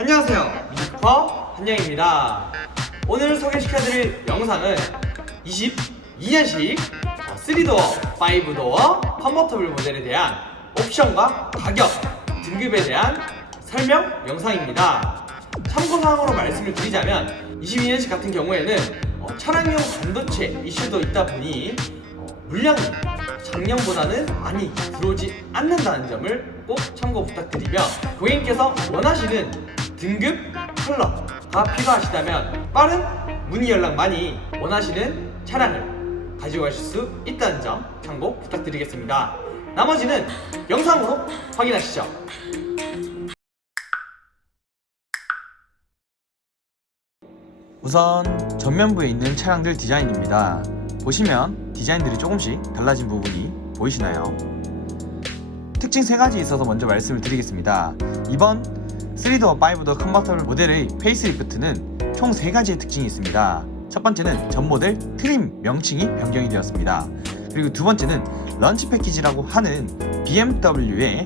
안녕하세요, 미니쿠퍼 한영입니다. 오늘 소개시켜드릴 영상은 22년식 3도어, 5도어 컨버터블 모델에 대한 옵션과 가격, 등급에 대한 설명 영상입니다. 참고사항으로 말씀을 드리자면 22년식 같은 경우에는 차량용 반도체 이슈도 있다 보니 물량이 작년보다는 많이 들어오지 않는다는 점을 꼭 참고 부탁드리며, 고객님께서 원하시는 등급, 컬러가 필요하시다면 빠른 문의 연락 많이 원하시는 차량을 가지고 가실 수 있다는 점 참고 부탁드리겠습니다. 나머지는 영상으로 확인하시죠. 우선 전면부에 있는 차량들 디자인입니다. 보시면 디자인들이 조금씩 달라진 부분이 보이시나요? 특징 3가지 있어서 먼저 말씀을 드리겠습니다. 이번 3도어, 5도어 컨버터블 모델의 페이스리프트는 총 3가지의 특징이 있습니다. 첫 번째는 전 모델 트림 명칭이 변경이 되었습니다. 그리고 두 번째는 런치 패키지라고 하는 BMW의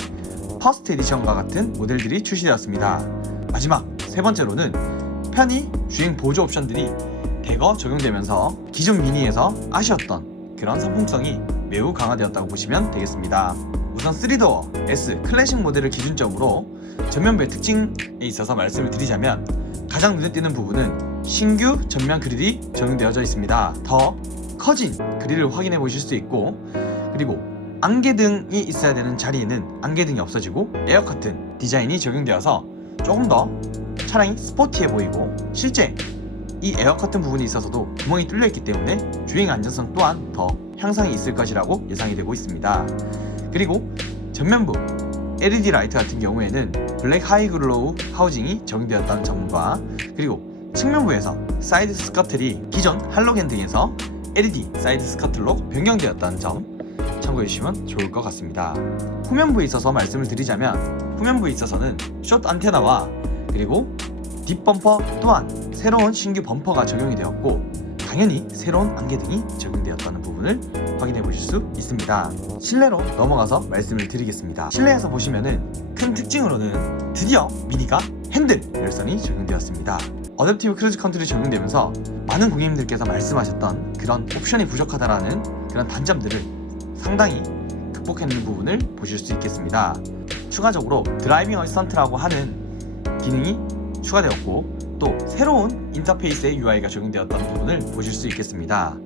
퍼스트 에디션과 같은 모델들이 출시되었습니다. 마지막 세 번째로는 편의 주행 보조 옵션들이 대거 적용되면서 기존 미니에서 아쉬웠던 그런 상품성이 매우 강화되었다고 보시면 되겠습니다. 우선 3도어 S 클래식 모델을 기준점으로 전면부의 특징에 있어서 말씀을 드리자면, 가장 눈에 띄는 부분은 신규 전면 그릴이 적용되어져 있습니다. 더 커진 그릴을 확인해 보실 수 있고, 그리고 안개등이 있어야 되는 자리에는 안개등이 없어지고 에어커튼 디자인이 적용되어서 조금 더 차량이 스포티해 보이고, 실제 이 에어커튼 부분이 있어서도 구멍이 뚫려 있기 때문에 주행 안전성 또한 더 향상이 있을 것이라고 예상이 되고 있습니다. 그리고 전면부 LED 라이트 같은 경우에는 블랙 하이 글로우 하우징이 적용되었다는 점과, 그리고 측면부에서 사이드 스커틀이 기존 할로겐 등에서 LED 사이드 스커틀로 변경되었다는 점 참고해 주시면 좋을 것 같습니다. 후면부에 있어서 말씀을 드리자면, 후면부에 있어서는 숏 안테나와 그리고 뒷범퍼 또한 새로운 신규 범퍼가 적용이 되었고, 당연히 새로운 안개등이 적용되었다는 부분을 확인해 보실 수 있습니다. 실내로 넘어가서 말씀을 드리겠습니다. 실내에서 보시면은 큰 특징으로는 드디어 미니가 핸들 열선이 적용되었습니다. 어댑티브 크루즈 컨트롤이 적용되면서 많은 고객님들께서 말씀하셨던 그런 옵션이 부족하다라는 그런 단점들을 상당히 극복해내는 부분을 보실 수 있겠습니다. 추가적으로 드라이빙 어시스턴트라고 하는 기능이 추가되었고, 또 새로운 인터페이스의 UI가 적용되었다는 부분을 보실 수 있겠습니다.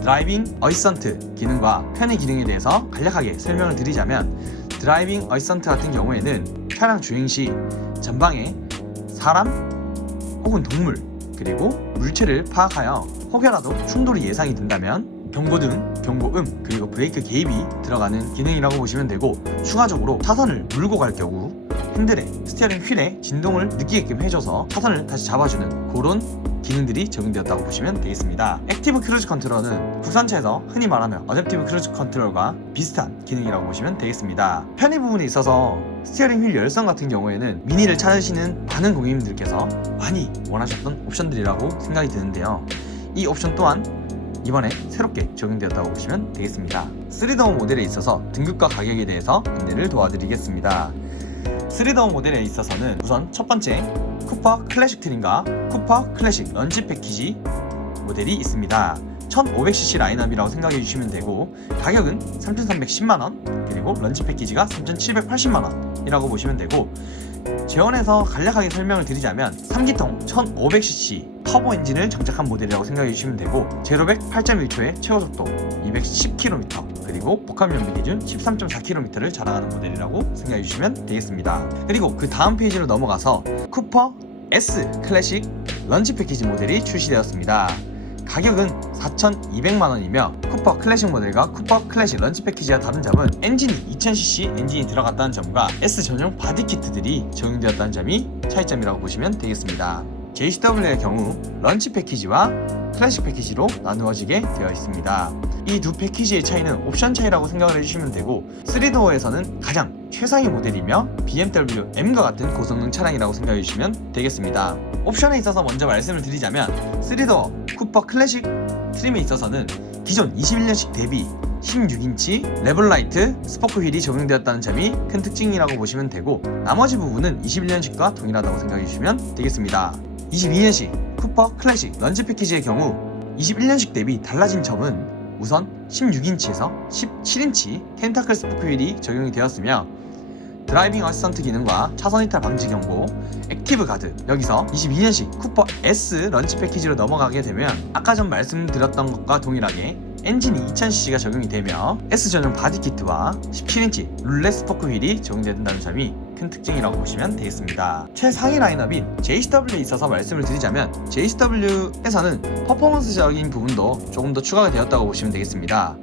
드라이빙 어시스턴트 기능과 편의 기능에 대해서 간략하게 설명을 드리자면, 드라이빙 어시스턴트 같은 경우에는 차량 주행 시 전방에 사람 혹은 동물 그리고 물체를 파악하여 혹여라도 충돌이 예상이 된다면 경고등, 경고음, 그리고 브레이크 개입이 들어가는 기능이라고 보시면 되고, 추가적으로 차선을 물고 갈 경우 핸들에 스티어링 휠에 진동을 느끼게끔 해줘서 차선을 다시 잡아주는 그런 기능들이 적용되었다고 보시면 되겠습니다. 액티브 크루즈 컨트롤은 국산차에서 흔히 말하는 어댑티브 크루즈 컨트롤과 비슷한 기능이라고 보시면 되겠습니다. 편의 부분에 있어서 스티어링 휠 열선 같은 경우에는 미니를 찾으시는 많은 고객님들께서 많이 원하셨던 옵션들이라고 생각이 드는데요. 이 옵션 또한 이번에 새롭게 적용되었다고 보시면 되겠습니다. 3도어 모델에 있어서 등급과 가격에 대해서 안내를 도와드리겠습니다. 3도어 모델에 있어서는 우선 첫 번째 쿠퍼 클래식 트림과 쿠퍼 클래식 런치 패키지 모델이 있습니다. 1500cc 라인업이라고 생각해 주시면 되고, 가격은 3310만원, 그리고 런치 패키지가 3780만원 이라고 보시면 되고, 재원에서 간략하게 설명을 드리자면 3기통 1500cc 터보 엔진을 장착한 모델이라고 생각해 주시면 되고, 제로백 8.1초의 최고속도 210km, 그리고 복합 연비 기준 13.4km를 자랑하는 모델이라고 생각해 주시면 되겠습니다. 그리고 그 다음 페이지로 넘어가서 쿠퍼 S 클래식 런치 패키지 모델이 출시되었습니다. 가격은 4,200만원이며 쿠퍼 클래식 모델과 쿠퍼 클래식 런치 패키지와 다른 점은 엔진이 2000cc 엔진이 들어갔다는 점과 S 전용 바디 키트들이 적용되었다는 점이 차이점이라고 보시면 되겠습니다. JCW의 경우 런치 패키지와 클래식 패키지로 나누어지게 되어 있습니다. 이 두 패키지의 차이는 옵션 차이라고 생각을 해주시면 되고, 3도어에서는 가장 최상위 모델이며 BMW M과 같은 고성능 차량이라고 생각해 주시면 되겠습니다. 옵션에 있어서 먼저 말씀을 드리자면, 3도어 쿠퍼 클래식 트림에 있어서는 기존 21년식 대비 16인치 레벨라이트 스포크 휠이 적용되었다는 점이 큰 특징이라고 보시면 되고, 나머지 부분은 21년식과 동일하다고 생각해 주시면 되겠습니다. 22년식 쿠퍼 클래식 런치 패키지의 경우 21년식 대비 달라진 점은 우선 16인치에서 17인치 텐타클 스포크 휠이 적용이 되었으며, 드라이빙 어시스턴트 기능과 차선 이탈 방지 경고, 액티브 가드, 여기서 22년식 쿠퍼 S 런치 패키지로 넘어가게 되면 아까 전 말씀드렸던 것과 동일하게 엔진이 2000cc가 적용이 되며 S 전용 바디 키트와 17인치 룰렛 스포크 휠이 적용된다는 점이 큰 특징이라고 보시면 되겠습니다. 최상위 라인업인 JCW에 있어서 말씀을 드리자면, JCW에서는 퍼포먼스적인 부분도 조금 더 추가가 되었다고 보시면 되겠습니다.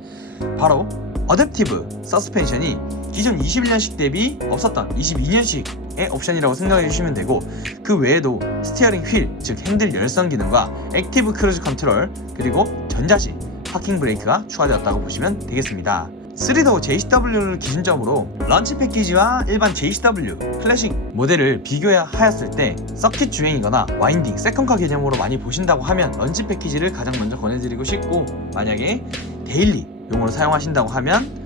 바로 어댑티브 서스펜션이 기존 21년식 대비 없었던 22년식의 옵션이라고 생각해 주시면 되고, 그 외에도 스티어링 휠, 즉 핸들 열선 기능과 액티브 크루즈 컨트롤, 그리고 전자식 파킹 브레이크가 추가되었다고 보시면 되겠습니다. 3도어 JCW를 기준점으로 런치 패키지와 일반 JCW 클래식 모델을 비교하였을 때 서킷 주행이거나 와인딩, 세컨카 개념으로 많이 보신다고 하면 런치 패키지를 가장 먼저 권해드리고 싶고, 만약에 데일리 용으로 사용하신다고 하면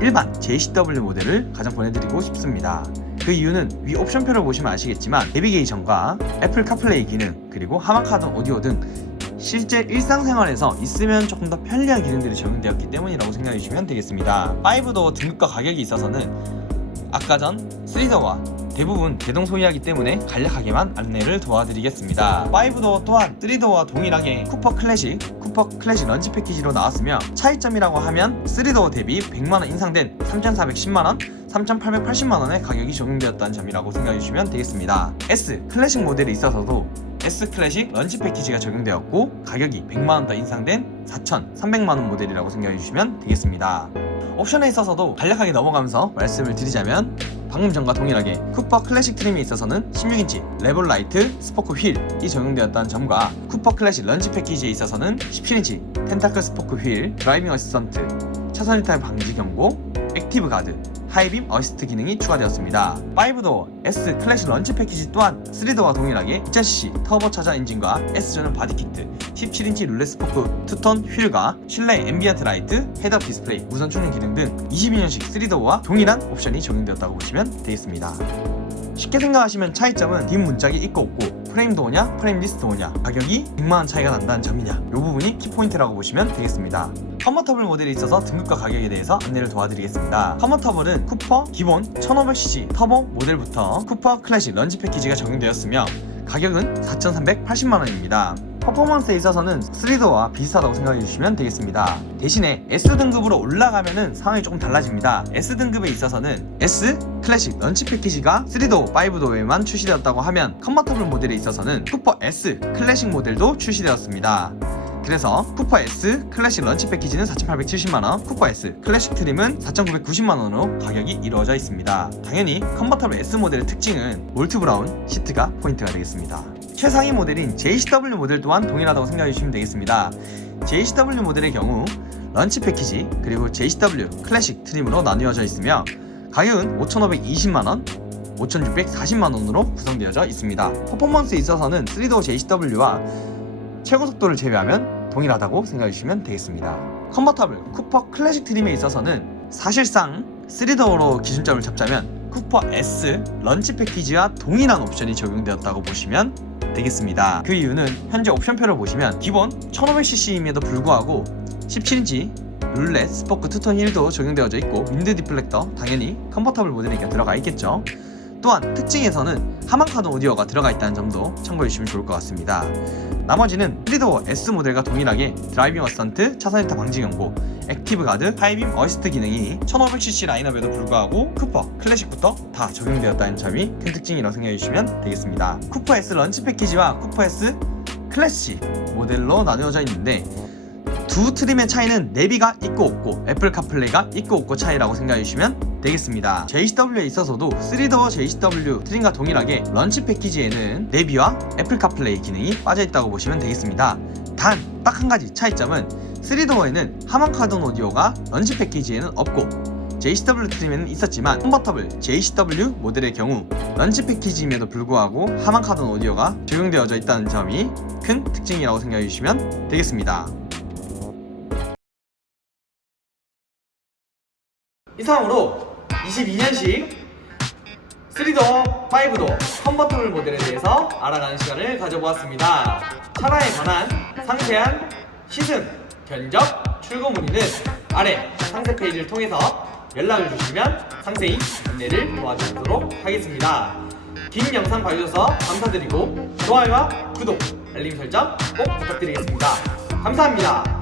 일반 JCW 모델을 가장 권해드리고 싶습니다. 그 이유는 위 옵션표를 보시면 아시겠지만 내비게이션과 애플 카플레이 기능, 그리고 하마카돈 오디오 등 실제 일상생활에서 있으면 조금 더 편리한 기능들이 적용되었기 때문이라고 생각해 주시면 되겠습니다. 5도어 등급과 가격이 있어서는 아까 전 3도어와 대부분 대동 소이하기 때문에 간략하게만 안내를 도와드리겠습니다. 5도어 또한 3도어와 동일하게 쿠퍼 클래식 런치 패키지로 나왔으며, 차이점이라고 하면 3도어 대비 100만원 인상된 3,410만원, 3,880만원의 가격이 적용되었다는 점이라고 생각해 주시면 되겠습니다. S 클래식 모델에 있어서도 S 클래식 런치 패키지가 적용되었고, 가격이 100만원 더 인상된 4,300만원 모델이라고 생각해 주시면 되겠습니다. 옵션에 있어서도 간략하게 넘어가면서 말씀을 드리자면, 방금 전과 동일하게 쿠퍼 클래식 트림에 있어서는 16인치 레벨 라이트 스포크 휠이 적용되었다는 점과, 쿠퍼 클래식 런치 패키지에 있어서는 17인치 텐타클 스포크 휠, 드라이빙 어시스턴트, 차선 이탈 방지 경고, 액티브 가드, 하이빔 어시스트 기능이 추가되었습니다. 5도어 S 클래식 런치 패키지 또한 3도어와 동일하게 2000cc 터보 차저 엔진과 S 전용 바디 키트, 17인치 룰렛 스포크 투톤 휠과 실내 앰비언트 라이트, 헤드업 디스플레이, 무선 충전 기능 등 22년식 3도어와 동일한 옵션이 적용되었다고 보시면 되겠습니다. 쉽게 생각하시면 차이점은 뒷 문짝이 있고 없고, 프레임 도어냐 프레임 리스 도어냐, 가격이 100만원 차이가 난다는 점이냐, 이 부분이 키포인트라고 보시면 되겠습니다. 컨버터블 모델에 있어서 등급과 가격에 대해서 안내를 도와드리겠습니다. 컨버터블은 쿠퍼 기본 1500cc 터보 모델부터 쿠퍼 클래식 런치 패키지가 적용되었으며, 가격은 4,380만원입니다. 퍼포먼스에 있어서는 3도어와 비슷하다고 생각해 주시면 되겠습니다. 대신에 S등급으로 올라가면은 상황이 조금 달라집니다. S등급에 있어서는 S 클래식 런치 패키지가 3도어, 5도어에만 출시되었다고 하면, 컨버터블 모델에 있어서는 쿠퍼 S 클래식 모델도 출시되었습니다. 그래서 쿠퍼 S 클래식 런치 패키지는 4,870만원, 쿠퍼 S 클래식 트림은 4,990만원으로 가격이 이루어져 있습니다. 당연히 컨버터블 S 모델의 특징은 몰트 브라운 시트가 포인트가 되겠습니다. 최상위 모델인 JCW 모델 또한 동일하다고 생각해 주시면 되겠습니다. JCW 모델의 경우 런치 패키지 그리고 JCW 클래식 트림으로 나뉘어져 있으며, 가격은 5,520만원, 5,640만원으로 구성되어져 있습니다. 퍼포먼스에 있어서는 3도어 JCW와 최고 속도를 제외하면 동일하다고 생각해 주시면 되겠습니다. 컨버터블 쿠퍼 클래식 트림에 있어서는 사실상 3도어로 기준점을 잡자면 쿠퍼 S 런치 패키지와 동일한 옵션이 적용되었다고 보시면 되겠습니다. 그 이유는 현재 옵션표를 보시면 기본 1500cc임에도 불구하고 17인치 룰렛 스포크 투톤 휠도 적용되어져 있고, 윈드 디플렉터 당연히 컨버터블 모델이니까 들어가 있겠죠. 또한 특징에서는 하만카돈 오디오가 들어가 있다는 점도 참고해 주시면 좋을 것 같습니다. 나머지는 3도어 S 모델과 동일하게 드라이빙 어시스턴트, 차선 이탈 방지 경고, 액티브 가드, 하이빔 어시스트 기능이 1500cc 라인업에도 불구하고 쿠퍼 클래식부터 다 적용되었다는 점이 큰 특징이라고 생각해 주시면 되겠습니다. 쿠퍼 S 런치 패키지와 쿠퍼 S 클래식 모델로 나누어져 있는데, 두 트림의 차이는 내비가 있고 없고 애플 카플레이가 있고 없고 차이라고 생각해 주시면 되겠습니다. JCW에 있어서도 3도어 JCW 트림과 동일하게 런치 패키지에는 내비와 애플 카플레이 기능이 빠져있다고 보시면 되겠습니다. 단 딱 한 가지 차이점은 3도어에는 하만카돈 오디오가 런치 패키지에는 없고, JCW 트림에는 있었지만 컨버터블 JCW 모델의 경우 런치 패키지임에도 불구하고 하만카돈 오디오가 적용되어져 있다는 점이 큰 특징이라고 생각해 주시면 되겠습니다. 이상으로 22년식 3도어, 5도어 컨버터블 모델에 대해서 알아가는 시간을 가져보았습니다. 차량에 관한 상세한 시승, 견적, 출고 문의는 아래 상세 페이지를 통해서 연락을 주시면 상세히 안내를 도와드리도록 하겠습니다. 긴 영상 봐주셔서 감사드리고 좋아요와 구독, 알림 설정 꼭 부탁드리겠습니다. 감사합니다.